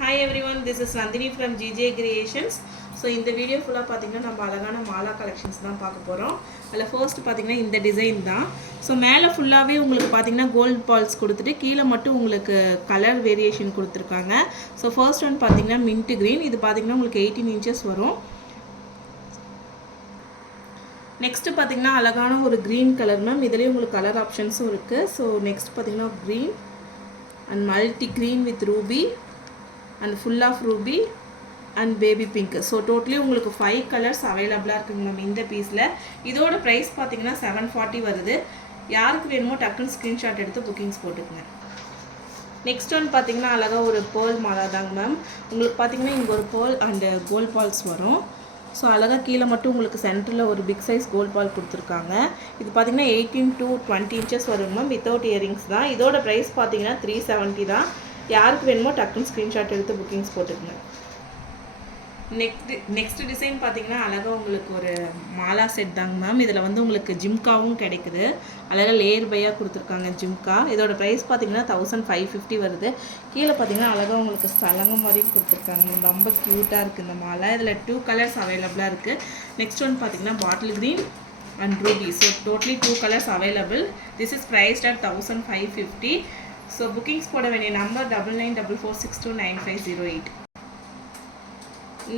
Hi everyone, this is Nandini from GJ Creations. So இந்த video ஃபுல்லாக பார்த்தீங்கன்னா நம்ம அழகான மாலா கலெக்ஷன்ஸ் தான் பார்க்க போகிறோம். அதில் ஃபர்ஸ்ட் பார்த்தீங்கன்னா இந்த டிசைன் தான். ஸோ மேலே ஃபுல்லாகவே உங்களுக்கு பார்த்தீங்கன்னா கோல்ட் பால்ஸ் கொடுத்துட்டு கீழே மட்டும் உங்களுக்கு கலர் வேரியேஷன் கொடுத்துருக்காங்க. ஸோ ஃபர்ஸ்ட் ஒன் பார்த்தீங்கன்னா மின்ட் க்ரீன். இது பார்த்தீங்கன்னா உங்களுக்கு 18 inches வரும். நெக்ஸ்ட்டு பார்த்தீங்கன்னா அழகான ஒரு க்ரீன் கலர் மேம். இதுலேயும் உங்களுக்கு கலர் ஆப்ஷன்ஸும் இருக்குது. ஸோ நெக்ஸ்ட் பார்த்தீங்கன்னா green and multi green with Ruby and full of ruby and baby pink. So totally உங்களுக்கு 5 colors available இருக்குங்க மேம் இந்த பீஸில். இதோட ப்ரைஸ் பார்த்தீங்கன்னா 740 வருது. யாருக்கு வேணுமோ டக்குன்னு ஸ்க்ரீன்ஷாட் எடுத்து புக்கிங்ஸ் போட்டுக்குங்க. நெக்ஸ்ட் ஒன் பார்த்தீங்கன்னா அழகாக ஒரு பேர்ல் மாலா தாங்க மேம். உங்களுக்கு பார்த்தீங்கன்னா இங்கே ஒரு பேர்ல் அண்டு கோல்ட் பால்ஸ் வரும். ஸோ அழகாக கீழே மட்டும் உங்களுக்கு சென்டரில் ஒரு பிக் சைஸ் கோல்ட் பால் கொடுத்துருக்காங்க. இது பார்த்தீங்கன்னா 18 to 20 inches வரும் மேம். வித்தவுட் இயரிங்ஸ் தான். இதோட ப்ரைஸ் பார்த்தீங்கன்னா 370 தான். யாருக்கு வேணுமோ டக்குன்னு ஸ்க்ரீன்ஷாட் எடுத்து புக்கிங்ஸ் போட்டுக்கங்க. நெக்ஸ்ட் டிசைன் பார்த்தீங்கன்னா அழகாக உங்களுக்கு ஒரு மாலா செட் தாங்க மேம். இதில் வந்து உங்களுக்கு ஜிம்காவும் கிடைக்குது. அழகாக லேயர் பையாக கொடுத்துருக்காங்க ஜிம்கா. இதோட ப்ரைஸ் பார்த்தீங்கன்னா 1550 வருது. கீழே பார்த்தீங்கன்னா அழகாக உங்களுக்கு சலங்கம் மாதிரி கொடுத்துருக்காங்க. ரொம்ப க்யூட்டாக இருக்குது இந்த மாலை. இதில் 2 colors அவைலபிளாக இருக்குது. நெக்ஸ்ட் ஒன் பார்த்தீங்கன்னா பாட்டில் green and Ruby. So totally 2 colors available. This is priced at 1550. So bookings போட வேண்டிய நம்பர் 9944629508.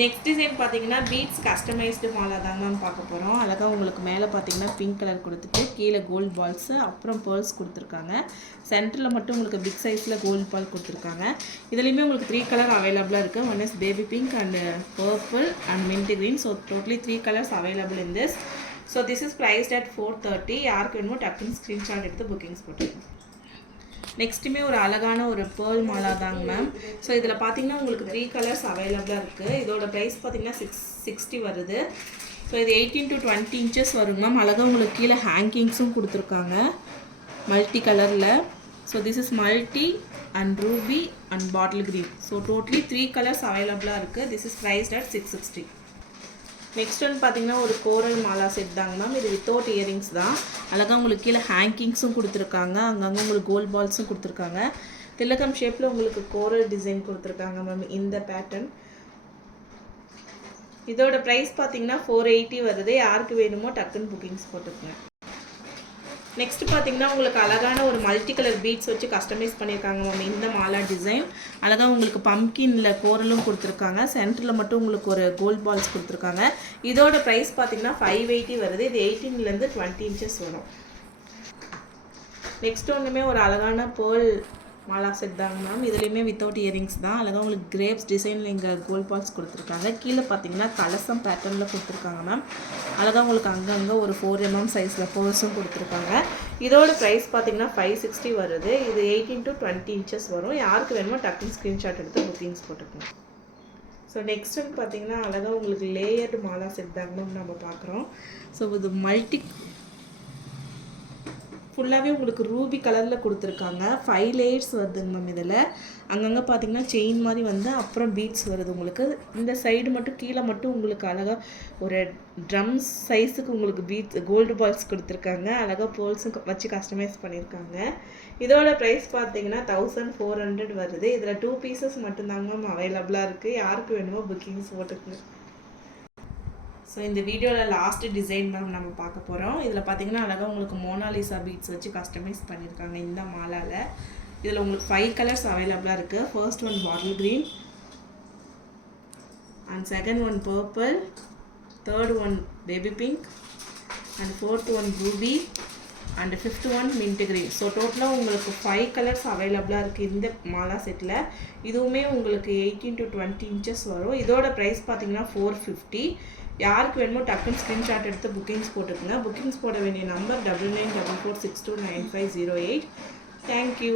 நெக்ஸ்ட் டிசைன் பார்த்தீங்கன்னா பீட்ஸ் கஸ்டமைஸ்டு மாலா தாங்க மேம் பார்க்க போகிறோம். அழகாக உங்களுக்கு மேலே பார்த்தீங்கன்னா பிங்க் கலர் கொடுத்துட்டு கீழே கோல்டு பால்ஸு அப்புறம் பேர்ல்ஸ் கொடுத்துருக்காங்க. சென்டரில் மட்டும் உங்களுக்கு பிக் சைஸில் கோல்டு பால் கொடுத்துருக்காங்க. இதுலேயுமே உங்களுக்கு 3 colors அவைலபிளாக இருக்குது. One is baby pink and purple and mint green. So totally 3 colors available in this. So this is priced at 430. யாருக்கு வேணுமோ டக்குன்னு ஸ்க்ரீன்ஷாட் எடுத்து புக்கிங்ஸ் போட்டுருக்கோம். நெக்ஸ்ட்டுமே ஒரு அழகான ஒரு பேர்ல் மாலா தாங்க மேம். ஸோ இதில் பார்த்தீங்கன்னா உங்களுக்கு 3 colors அவைலபிளாக இருக்குது. இதோட ப்ரைஸ் பார்த்தீங்கன்னா 660 வருது. ஸோ இது 18 to 20 inches வருங்க மேம். அழகாக உங்களுக்கு கீழே ஹேங்கிங்ஸும் கொடுத்துருக்காங்க மல்டி கலரில். So this is multi and Ruby and bottle green. So totally 3 colors அவைலபிளாக இருக்குது. This is priced at 660. Next ஒன்று பார்த்தீங்கன்னா ஒரு கோரல் மாலா செட் தாங்க மேம். இது வித்தவுட் இயரிங்ஸ் தான். அழகாக உங்களுக்கு கீழே ஹேங்கிங்ஸும் கொடுத்துருக்காங்க. அங்கங்கே உங்களுக்கு கோல்ட் பால்ஸும் கொடுத்துருக்காங்க. திலகம் ஷேப்பில் உங்களுக்கு கோரல் டிசைன் கொடுத்துருக்காங்க மேம் இந்த பேட்டர்ன். இதோட ப்ரைஸ் பார்த்தீங்கன்னா 480 வருது. யாருக்கு வேணுமோ டக்குன்னு புக்கிங்ஸ் போட்டுக்கோங்க. நெக்ஸ்ட் பார்த்தீங்கன்னா உங்களுக்கு அழகான ஒரு மல்டி கலர் பீட்ஸ் வச்சு கஸ்டமைஸ் பண்ணியிருக்காங்க மேம் இந்த மாலா டிசைன். அழகாக உங்களுக்கு பம்கின்ல கோரலும் கொடுத்துருக்காங்க. சென்டரில் மட்டும் உங்களுக்கு ஒரு கோல்ட் பால்ஸ் கொடுத்துருக்காங்க. இதோட ப்ரைஸ் பார்த்தீங்கன்னா 580 வருது. இது 18 to 20 inches வரும். நெக்ஸ்ட் ஒன்றுமே ஒரு அழகான பேர்ல் மாலா செட் தாங்க மேம். இதுலேயுமே வித்தவுட் இயரிங்ஸ் தான். அழகாக உங்களுக்கு கிரேப்ஸ் டிசைனில் இங்கே கோல்ட் பால்ஸ் கொடுத்துருக்காங்க. கீழே பார்த்தீங்கன்னா கலசம் பேட்டர்னில் கொடுத்துருக்காங்க மேம். அழகாக உங்களுக்கு அங்கங்கே ஒரு 4 mm சைஸில் பேர்ஸும் கொடுத்துருக்காங்க. இதோட ப்ரைஸ் பார்த்தீங்கன்னா 560 வருது. இது 18 to 20 inches வரும். யாருக்கு வேணுமோ டக்குன்னு ஸ்க்ரீன்ஷாட் எடுத்து புக்கிங்ஸ் போட்டுக்கணும். ஸோ நெக்ஸ்ட் ஒன்று பார்த்தீங்கன்னா அழகாக உங்களுக்கு லேயர்டு மாலா செட் தாங்க மேம் நம்ம பார்க்குறோம். ஸோ இது மல்டி ஃபுல்லாகவே உங்களுக்கு ரூபி கலரில் கொடுத்துருக்காங்க. 5 layers வருதுங்க மேம். இதில் அங்கங்கே பார்த்தீங்கன்னா செயின் மாதிரி வந்து அப்புறம் பீட்ஸ் வருது உங்களுக்கு. இந்த சைடு மட்டும் கீழே மட்டும் உங்களுக்கு அழகாக ஒரு ட்ரம்ஸ் சைஸுக்கு உங்களுக்கு பீட்ஸ் கோல்டு பால்ஸ் கொடுத்துருக்காங்க. அழகாக பேர்ல்ஸும் வச்சு கஸ்டமைஸ் பண்ணியிருக்காங்க. இதோட ப்ரைஸ் பார்த்தீங்கன்னா 1400 வருது. இதில் 2 pieces மட்டும்தாங்க மேம் அவைலபிளாக இருக்குது. யாருக்கு வேணுமோ புக்கிங்ஸ் போட்டுக்குங்க. ஸோ இந்த வீடியோவில் லாஸ்ட் டிசைன் மேம் நம்ம பார்க்க போகிறோம். இதில் பார்த்தீங்கன்னா அழகாக உங்களுக்கு மோனாலிசா பீட்ஸ் வச்சு கஸ்டமைஸ் பண்ணியிருக்காங்க இந்த மாலாவில். இதில் உங்களுக்கு 5 colors அவைலபிளாக இருக்குது. First one bottle green and second one purple, third one baby pink and fourth one ruby and fifth one mint green. So டோட்டலாக உங்களுக்கு 5 colors அவைலபிளாக இருக்குது இந்த மாலா செட்டில். இதுவுமே உங்களுக்கு 18 to 20 inches வரும். இதோட ப்ரைஸ் பார்த்தீங்கன்னா 450. யாருக்கு வேணுமோ டக்குன்னு ஸ்க்ரீன்ஷாட் எடுத்து புக்கிங்ஸ் போட்டுக்கோங்க. புக்கிங்ஸ் போட வேண்டிய நம்பர் 9944629508. தேங்க்யூ.